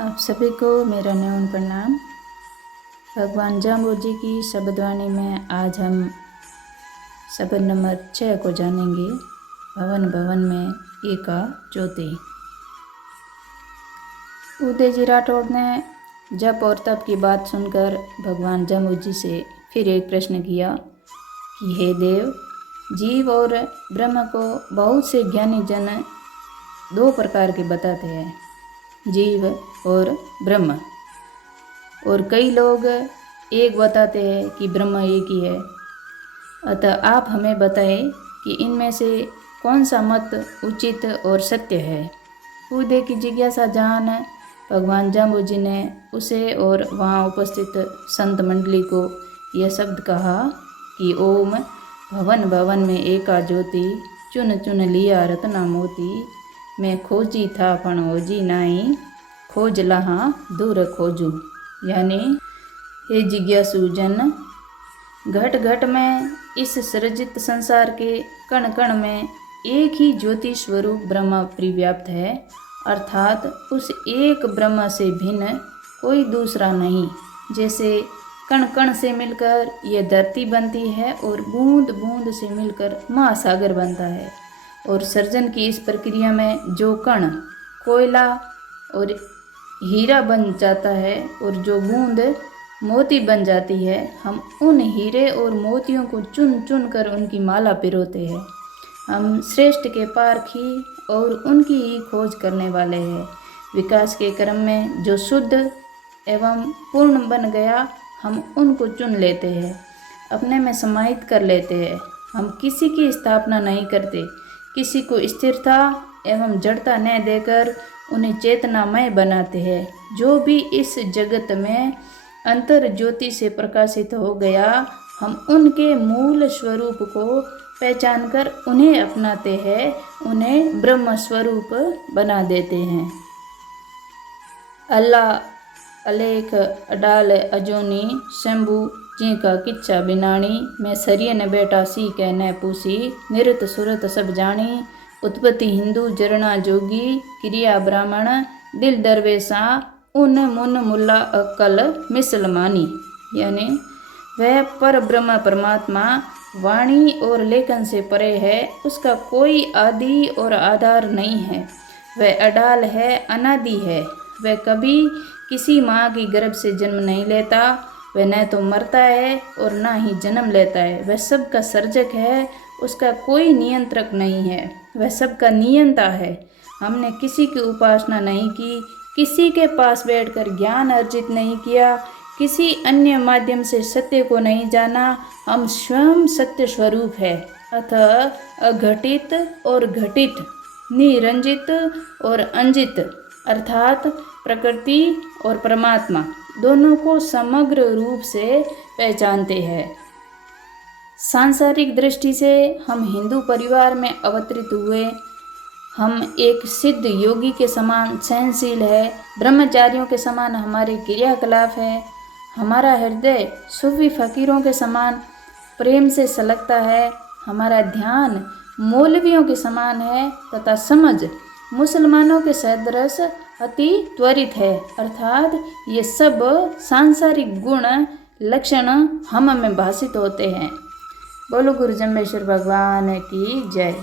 आप सभी को मेरा नमन प्रणाम। भगवान जाम्बोजी की शब्दवाणी में आज हम शब्द नंबर 6 को जानेंगे। भवन भवन में एका ज्योति। उदयजी राठौड़ ने जप और तप की बात सुनकर भगवान जाम्बोजी से फिर एक प्रश्न किया कि हे देव, जीव और ब्रह्म को बहुत से ज्ञानी जन दो प्रकार के बताते हैं, जीव और ब्रह्म। और कई लोग एक बताते हैं कि ब्रह्म एक ही है। अतः आप हमें बताएं कि इनमें से कौन सा मत उचित और सत्य है। उदय की जिज्ञासा जान भगवान जाम्बोजी ने उसे और वहाँ उपस्थित संत मंडली को यह शब्द कहा कि ओम भवन भवन में एका ज्योति, चुन चुन लिया रत्ना मोती। मैं खोजी था पण होजी नाई, खोज लहा दूर खोजू। यानी हे जिज्ञासु जन, घट घट में इस सृजित संसार के कण कण में एक ही ज्योति स्वरूप ब्रह्म परिव्याप्त है, अर्थात उस एक ब्रह्म से भिन्न कोई दूसरा नहीं। जैसे कण कण से मिलकर यह धरती बनती है और बूंद बूंद से मिलकर महासागर बनता है, और सर्जन की इस प्रक्रिया में जो कण कोयला और हीरा बन जाता है और जो बूंद मोती बन जाती है, हम उन हीरे और मोतियों को चुन चुन कर उनकी माला पिरोते हैं। हम श्रेष्ठ के पारखी और उनकी ही खोज करने वाले हैं। विकास के क्रम में जो शुद्ध एवं पूर्ण बन गया, हम उनको चुन लेते हैं, अपने में समाहित कर लेते हैं। हम किसी की स्थापना नहीं करते, किसी को स्थिरता एवं जड़ता न देकर उन्हें चेतनामय बनाते हैं। जो भी इस जगत में अंतर ज्योति से प्रकाशित हो गया, हम उनके मूल स्वरूप को पहचान कर उन्हें अपनाते हैं, उन्हें ब्रह्म स्वरूप बना देते हैं। अल्लाह अलेख अडाल अजोनी शंभु जी का किच्चा बिनाणी। मैं सरिय न बेटा सी कह न पूसी, निरत सुरत सब जानी। उत्पत्ति हिंदू जरना जोगी, क्रिया ब्राह्मण दिल दरवेशा। उन मुन मुल्ला अक्कल मिसलमानी। यानी वह पर ब्रह्म परमात्मा वाणी और लेखन से परे है, उसका कोई आदि और आधार नहीं है। वह अडाल है, अनादि है। वह कभी किसी माँ की गर्भ से जन्म नहीं लेता। वह न तो मरता है और न ही जन्म लेता है। वह सबका सर्जक है, उसका कोई नियंत्रक नहीं है। वह सबका नियंता है। हमने किसी की उपासना नहीं की, किसी के पास बैठकर ज्ञान अर्जित नहीं किया, किसी अन्य माध्यम से सत्य को नहीं जाना। हम स्वयं सत्य स्वरूप है, अतः अघटित और घटित, निरंजित और अंजित, अर्थात प्रकृति और परमात्मा दोनों को समग्र रूप से पहचानते हैं। सांसारिक दृष्टि से हम हिंदू परिवार में अवतरित हुए। हम एक सिद्ध योगी के समान सहनशील है, ब्रह्मचारियों के समान हमारे क्रियाकलाप है। हमारा हृदय सूफी फकीरों के समान प्रेम से सलगता है। हमारा ध्यान मौलवियों के समान है तथा समझ मुसलमानों के सदृश अति त्वरित है। अर्थात ये सब सांसारिक गुण लक्षण हम में भाषित होते हैं। बोलो गुरु जम्बेश्वर भगवान की जय।